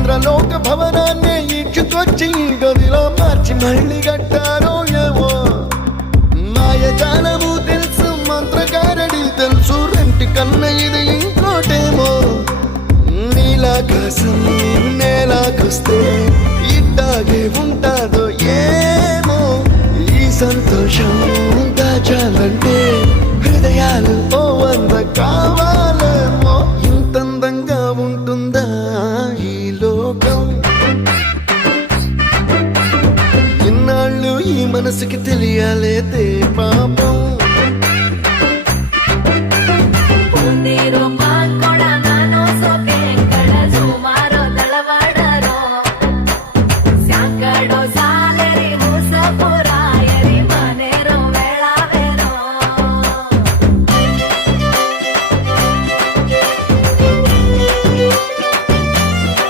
ఇంద్రలోక భవనాన్ని ఈడ్చుకొచ్చి గదిలో మార్చి మళ్ళీ కట్టారో ఏమో మాయజాలము తెలుసు మంత్రగారడి తెలుసు రెంటి కన్న ఇది ఇంకోటేమో నీలాకాశం నేలాకొస్తే ఇట్టాగే ఉంటాదో ఏమో ఈ సంతోషం దాచాలంటే హృదయాలు ఓ వంద కావాలేమో ఇంతందంగా ఉంటుందా ఈ లోకం ఇన్నాళ్ళు ఈ మనసుకి తెలియాలేదే పాపం